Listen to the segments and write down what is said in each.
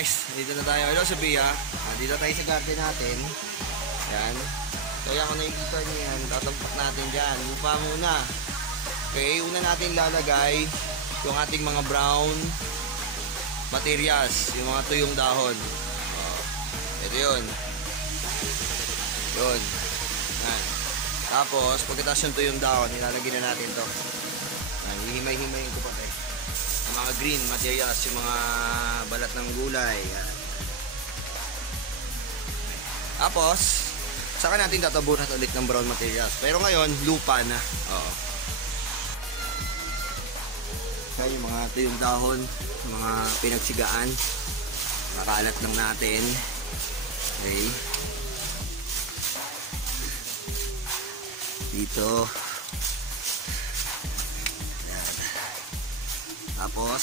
guys, dito na tayo. Hello Sophia. Dito tayo sa garden natin. Yan. So yan, kung nakikita nyo yan, tatampak natin dyan. Lupa muna. Okay, una natin lalagay yung ating mga brown materials. Yung mga tuyong dahon. Ito yun. Yun. Yan. Tapos, pagkatapos yung tuyong dahon, nilalagay na natin to. Yan, hihimay-himayin ko pa tayo. Yung mga green materials, yung mga balat ng gulay. Yan. Tapos, saka natin tatabunan ulit ng brown materials. Pero ngayon, lupa na. Oo. Kaya yung mga tuyong dahon, mga pinagsigaan, makalat lang natin. Okay. Dito. Ayan. Tapos,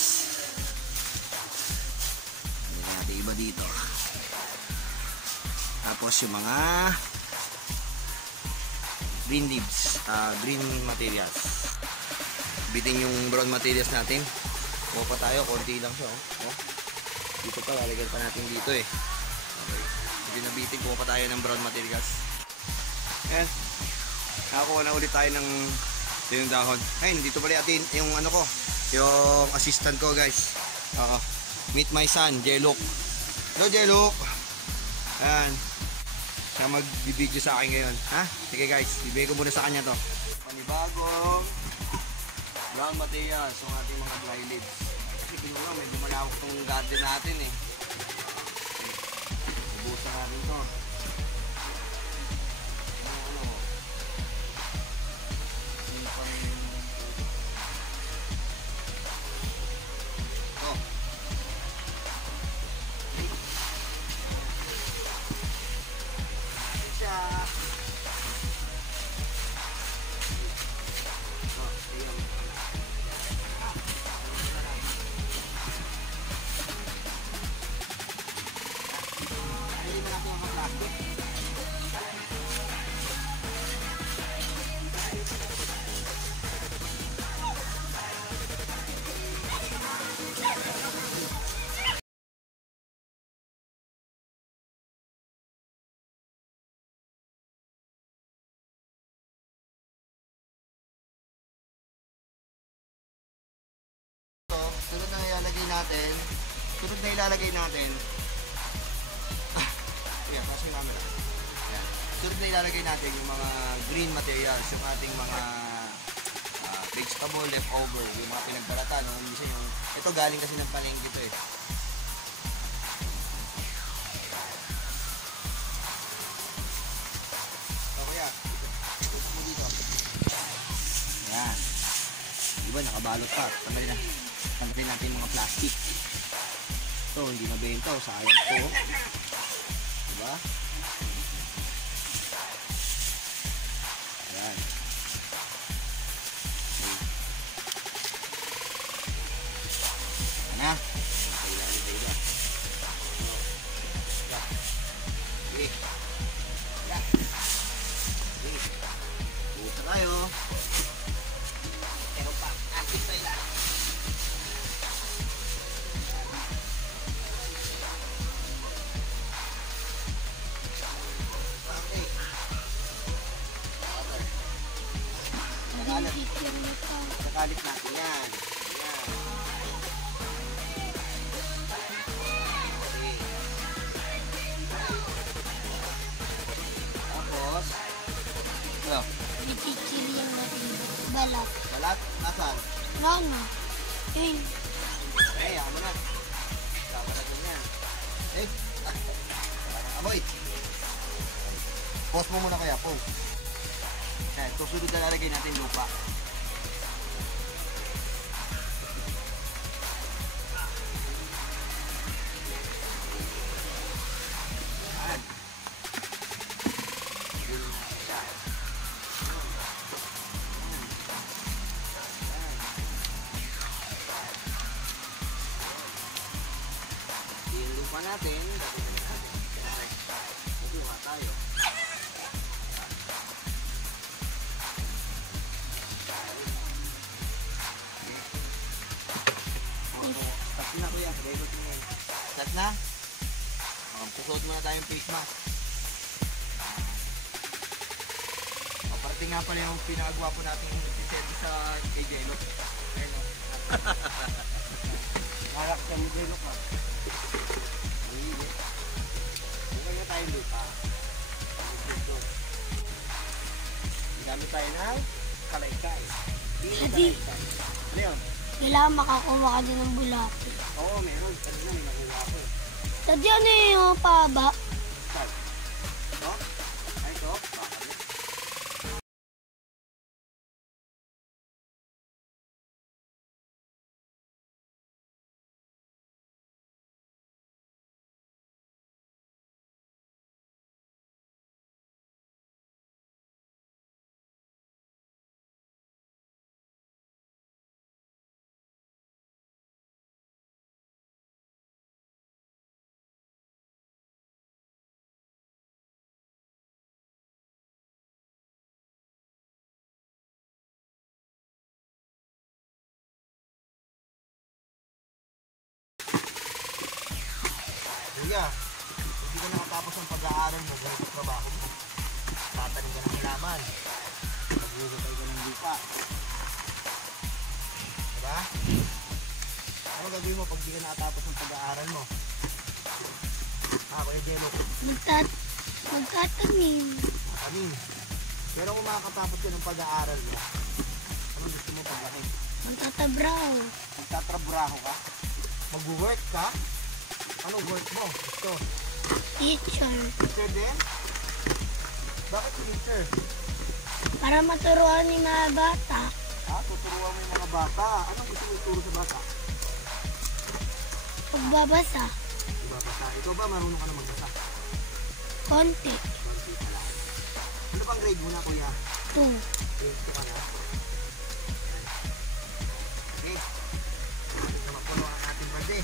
hindi natin iba dito. Tapos yung mga green leaves, green materials. Bitin yung brown materials natin. Kuha pa tayo, konti lang siya. Oh. Dito pa, lalagyan pa natin dito eh. Okay. Hindi nabitin, kuha pa tayo ng brown materials. Ayan. Nakakuha na ulit tayo ng yung dahon. Ayun, dito pala atin yung ano ko, yung assistant ko guys. Meet my son, Jelok. Hello Jelok. Ayan. Siya magbibideo sa akin ngayon. Ha? Sige guys, ibigay ko muna sa kanya to. Panibagong brown materials, yung ating mga dry leaves. Kasi pinulang, medyo malawak itong garden natin eh. Ubusan natin to. Sunod na ilalagay natin. Ayan, pass mo yung camera. Ayan. Sunod na ilalagay natin yung mga green materials, yung ating mga vegetable leftover, yung mga pinagbalatan. No? Ito galing kasi ng palengke ito eh. So kaya, ito mo dito. Ayan. Diba, nakabalot pa. Tanggalin natin mga plastic. Ito, hindi nabenta. Sayang ito. Diba? Ayan. Ayan na. Kailangan tayo ba? Okay. Puta tayo. Pero pa, akit tayo lang. Kakalit natin yan. Ayan. Okay. Tapos, ano? Ipichili yung ating balat. Balat? Nasaan? Rano. Ako mo na. Balat mo yan. Amoy. Pause mo muna kaya, pause. Susunod na lalagay natin lupa. Yung lupa natin, lupa tayo. Na kuya, gaibot mo yun. Start na. Susuot muna tayong face mask. Parating nga pala yung pinakagwapo natin nagsiservice sa kay Jello. Ayun o. Harap siya mo Jello ka. Mahilit. Huwag na tayong lupa. Gamit tayo ng kalaykay. Daddy, Ano yun? kailangan makakuha ka din ng bulati. Oo, meron. Kanina may nakuha ko. Daddy, ano yung paba? Start. Ito? Ay, ito? Bakit? Kuya, hindi ka nakatapos ng pag-aaral mo, ganito ang trabaho mo. Tatanim ka ng halaman. Maghugutay ka ng lupa. Diba? Ano gagawin mo pag di ka nakatapos ng pag-aaral mo? Kuya Jello. Magtatanim. Kanin. Pero kung makakatapos ka ng pag-aaral mo, ano gusto mo paglaki? Magtatabraho. Magtatrabraho ka? Mag-work ka? Anong work mo? Gusto? Teacher. Teacher din? Bakit teacher? Para maturuan yung mga bata. Tuturuan mo yung mga bata. Anong gusto mo ituro sa bata? Pagbabasa. Magbabasa. Ikaw ba marunong ka na magbasa? Konti. Konti pa lang. Ano bang grade mo na, kuya? 2. Grade 2 ka na? Okay. Ito mapuno ang ating birthday.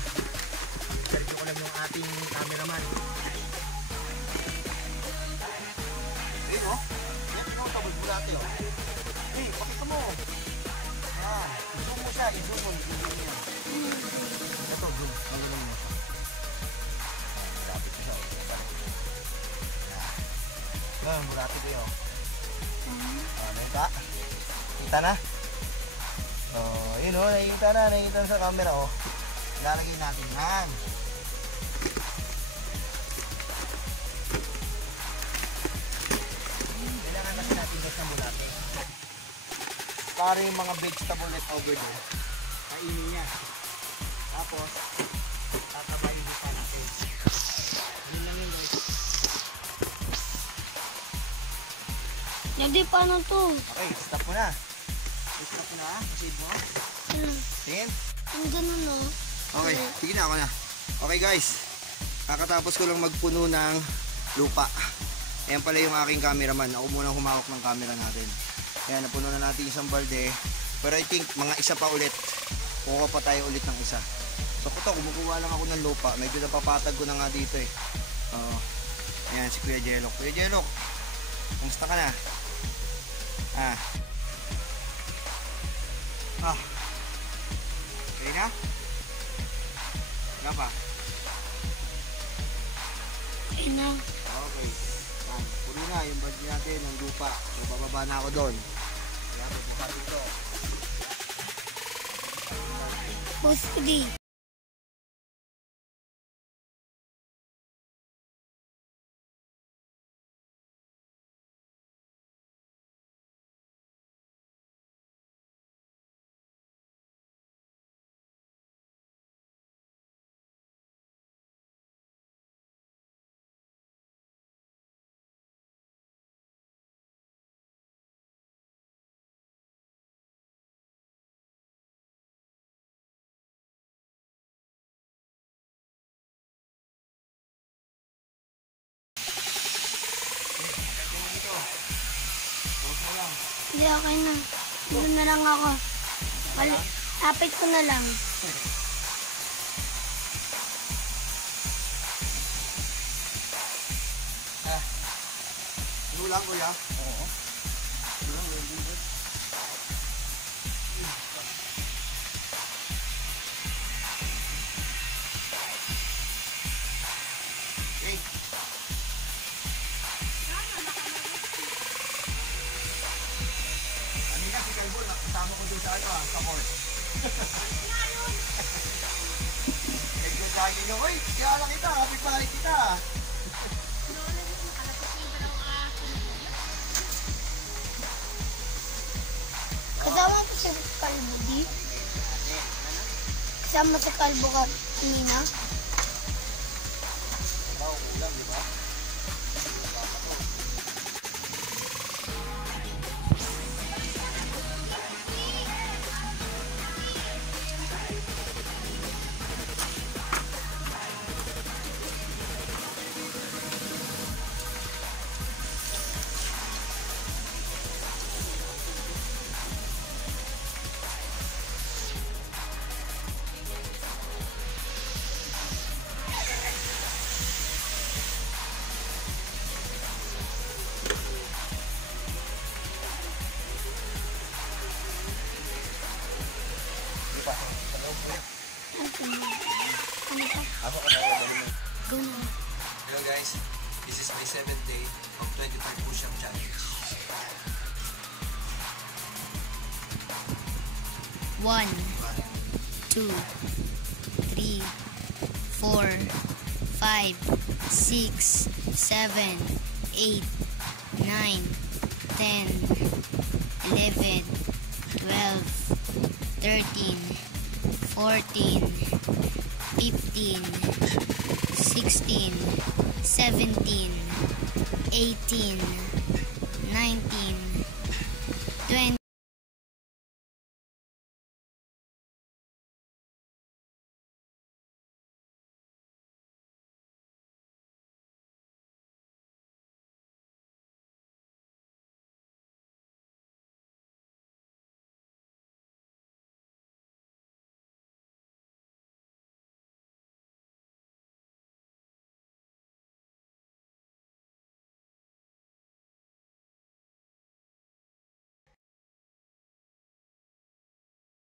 Interview ko lang yung ating cameraman. Ayun o. Yan, pinutabod mo natin o. Hey, pakita mo. Yan. I-zoom mo siya. I-zoom mo. I-zoom mo. Ito, zoom. Nalulong mo siya. Malapit siya o. Yan, malapit kayo. Nakita? Kita na? Yun o. Nakikita na. Nakikita na sa camera o. Lalagay natin yan. Kailangan kasi natin guys ng bulate. Para yung mga vegetable leftover doon, kainin niya. Tapos, tatabayin din pa natin. Yun lang yun guys. Daddy, paano to? Okay, stop mo na. Stop mo na. Save mo. Tingin. Ang ganun no? Okay, sige na ako na. Okay guys, kakatapos ko lang magpuno ng lupa. Ayan pala yung aking cameraman. Ako muna humawak ng camera natin. Ayan, napuno na natin isang balde. Pero I think mga isa pa ulit. Kukuha pa tayo ulit ng isa. So ito, kumukuha lang ako ng lupa. Medyo napapatag ko na nga dito eh. Ayan, si Kuya Jello. Kuya Jello, kumusta ka na? Okay na? Wala pa? Okay na. Okay. Puno na yung budget natin ng lupa. So, bababa na ako doon. Kaya, magbukatin ito. Pusti. Hindi, okay na. Dito na lang ako. Tapit ko na lang. Ano lang kuya? Oo. Ano lang, hindi ba? sa ano sa court. Nag-jogging ako eh. Kaya lang kita, kapit-bahay kita. Kasama po si Kalbo, di? Kasama si Kalbo ka, Nina? Ulam, di ba? Ano pa? Ako ka na naman. Go na. Hello guys, this is my 7th day of 25 push-up challenge. 1, 2, 3, 4, 5, 6, 7, 8, 9, 10, 11, 12, 13, 14, 15, 16, 17, 18, 19,